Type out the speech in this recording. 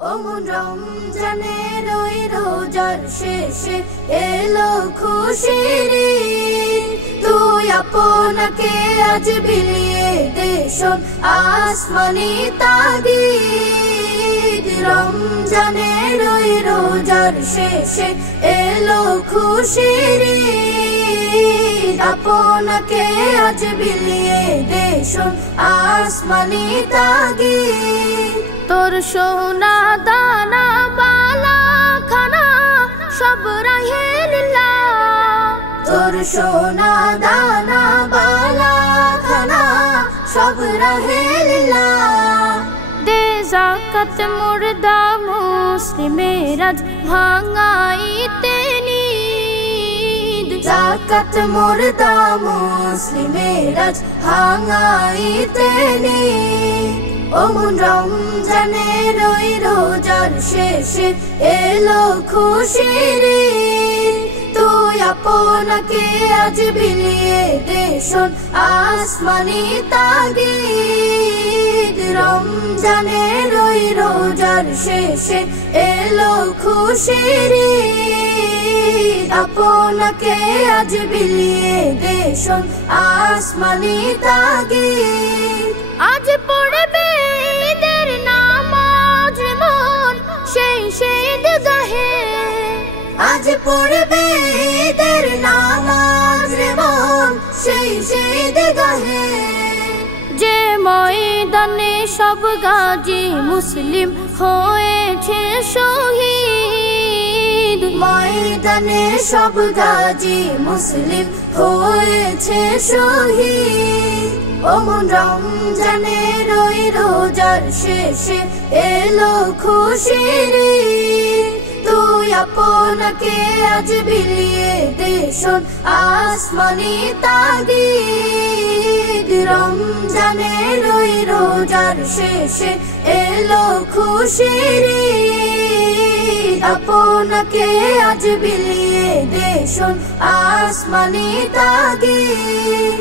অমন রমজানের ওই রোজার শেষে এলো খুশির ঈদ। তুই আপনাকে আজ বিলিয়ে দে শোন আসমানি তাগিদ। রমজানের ওই রোজার শেষে এলো খুশির ঈদ। আপনাকে আজ বিলিয়ে দে শোন আসমানি তাগিদ। তোর সোনা দানা বালা খানা সব রাহে লিল্লাহ। তোর সোনা দানা বালা খানা সব রাহে লিল্লাহ। দে যাকাত মুর্দা মুসলিমের আজ ভাঙাইতে নিদ। যাকাত মুর্দা মুসলিমের আজ ভাঙাইতে নিদ। অমন রমজানের ওই রোজার শেষে এলো খুশির ঈদ। তুই আপনাকে আজ বিলিয়ে দে শোন আসমানি তাগিদ। রমজানের ওই রোজার শেষে এলো খুশির ঈদ। আপনাকে আজ বিলিয়ে দে শোন আসমানি তাগিদ। আজ পড়বে ঈদের নামাজ মন সেই ঈদগাহে। আজ পড়বে ঈদের নামাজ মন সেই ঈদগাহে। যে ময়দানে সব গাজী মুসলিম হয়েছে শহীদ। ময়দানে সব গাজী মুসলিম হয়েছে শহীদ। অমন রমজানের ওই রোজার শেষে এলো খুশির ঈদ। তুই আপনাকে আজ বিলিয়ে দে শোন আসমানি তাগিদ। রমজানের ওই রোজার শেষে এলো খুশির ঈদ। আপনাকে আজ বিলিয়ে দে শোন আসমানি তাগিদ।